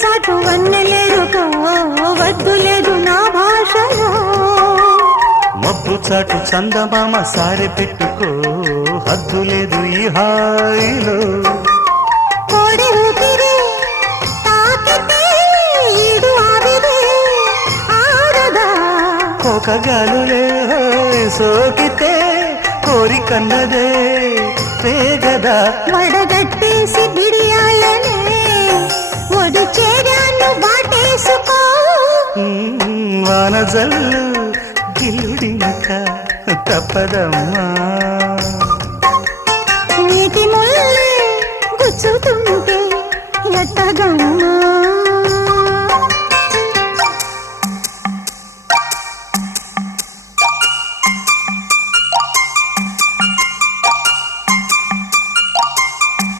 చాటు వన్నెలేరుకో వద్దు లేదు నా భాషలో మబ్బు చాటు చందమామ సారె పెట్టుకో హద్దు లేదు ఈ హాయిలో కోడి ఊపిరి తాకితే ఈడు ఆవిరి ఆరదా కోకగాలులే సోకితే కోరికన్నదే పేగదా వడగట్టేసి బిడియాలనే ఒడి చేరాను వాటేసుకో వానజల్లు గిల్లుడినక తప్పదమ్మా